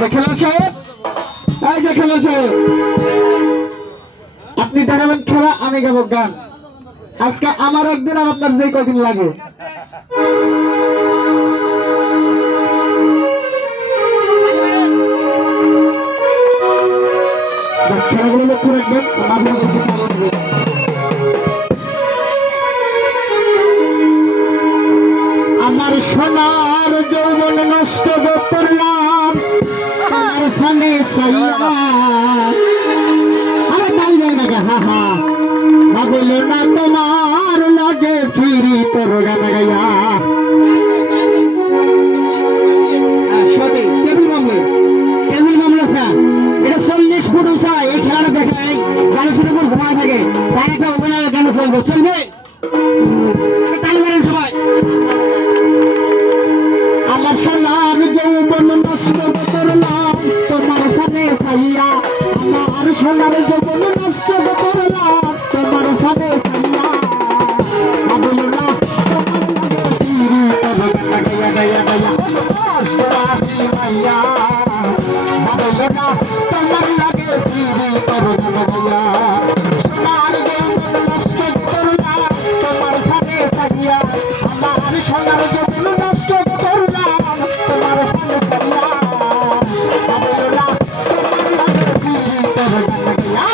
হবে। খেলা সাহেব, এই যে খেলা সাহেব, আপনি দেখাবেন খেলা, আমি গাবো গান। আজকে আমার একদিন আর আপনার যে কদিন লাগে। খেলাগুলো লক্ষ্য রাখবেন, মাঝে মাঝে একটু পালন করবেন। আমার সোনার যৌবন নষ্ট করলাম আমার সামনে ভাবল না তোমার লাগে ফিরি তোর গান গাইয়া। টেবিল মামলা, এটা 40 ফুট উঁচা। এই খেলাটা দেখে গানের উপর ঘুমায় থাকে, তাই একটা ওপেনার কেন চলবে? সবাই আমার সোনার যৌবন নষ্ট করলাম তোমার সামনে ছাইয়া, আমার সোনার যৌবন নষ্ট করলাম তোমার সামনে ছাইয়া। ভাবল না তোমার লাগে ফিরি তোর গান গাইয়া। সোনার যৌবন নষ্ট করলাম তোমার সামনে ছাইয়া, আমার সোনার যৌবন নষ্ট করলাম তোমার সামনে ছাইয়া। ভাবল না তোমার লাগে ফিরি তোর গান গাইয়া।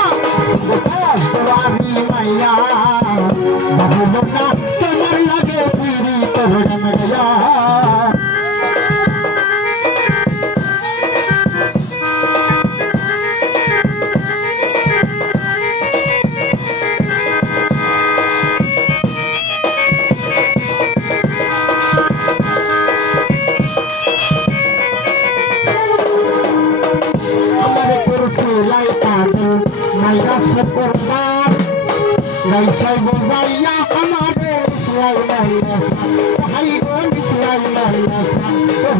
মাইয়া ভাবল না তোমার লাগে ফিরি তোর গান গাইয়া। Lai bozaya hamare lai lai hai gon lai lai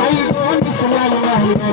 hai gon lai lai